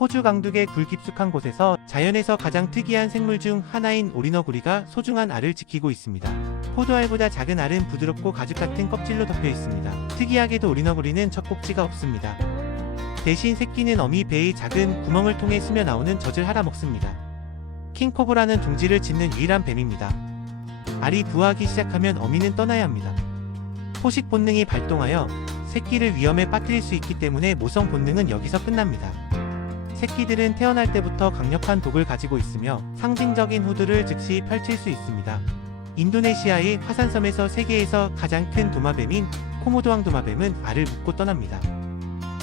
호주 강둑의 굴 깊숙한 곳에서 자연에서 가장 특이한 생물 중 하나인 오리너구리가 소중한 알을 지키고 있습니다. 포도알보다 작은 알은 부드럽고 가죽 같은 껍질로 덮여 있습니다. 특이하게도 오리너구리는 젖꼭지가 없습니다. 대신 새끼는 어미 배의 작은 구멍을 통해 스며 나오는 젖을 할아 먹습니다. 킹코브라는 둥지를 짓는 유일한 뱀입니다. 알이 부화하기 시작하면 어미는 떠나야 합니다. 포식 본능이 발동하여 새끼를 위험에 빠뜨릴 수 있기 때문에 모성 본능은 여기서 끝납니다. 새끼들은 태어날 때부터 강력한 독을 가지고 있으며 상징적인 후드를 즉시 펼칠 수 있습니다. 인도네시아의 화산섬에서 세계에서 가장 큰 도마뱀인 코모도왕 도마뱀은 알을 묻고 떠납니다.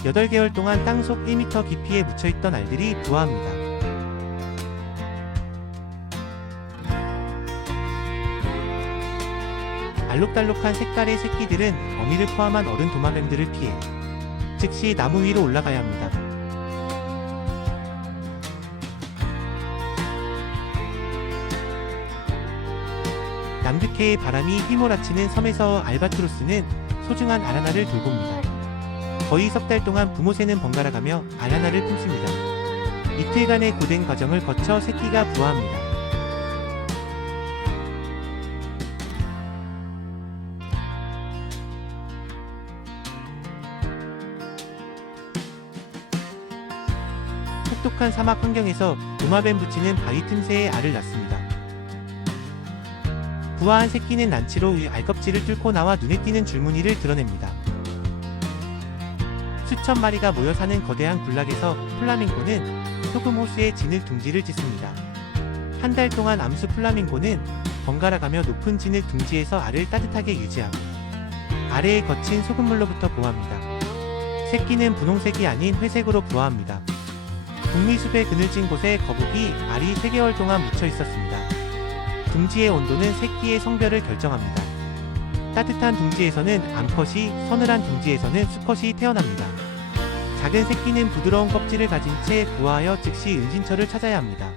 8개월 동안 땅속 1m 깊이에 묻혀있던 알들이 부화합니다. 알록달록한 색깔의 새끼들은 어미를 포함한 어른 도마뱀들을 피해 즉시 나무 위로 올라가야 합니다. 남극해의 바람이 휘몰아치는 섬에서 알바트로스는 소중한 알 하나를 돌봅니다. 거의 석 달 동안 부모 새는 번갈아가며 알 하나를 품습니다. 이틀간의 고된 과정을 거쳐 새끼가 부화합니다. 혹독한 사막 환경에서 도마뱀 붙이는 바위 틈새에 알을 낳습니다. 부화한 새끼는 난치로 위 알껍질을 뚫고 나와 눈에 띄는 줄무늬를 드러냅니다. 수천 마리가 모여 사는 거대한 군락에서 플라밍고는 소금 호수에 진흙 둥지를 짓습니다. 한 달 동안 암수 플라밍고는 번갈아가며 높은 진흙 둥지에서 알을 따뜻하게 유지하고 아래에 거친 소금물로부터 보호합니다. 새끼는 분홍색이 아닌 회색으로 부화합니다. 북미숲의 그늘진 곳에 거북이 알이 3개월 동안 묻혀 있었습니다. 둥지의 온도는 새끼의 성별을 결정합니다. 따뜻한 둥지에서는 암컷이, 서늘한 둥지에서는 수컷이 태어납니다. 작은 새끼는 부드러운 껍질을 가진 채 부화하여 즉시 은신처를 찾아야 합니다.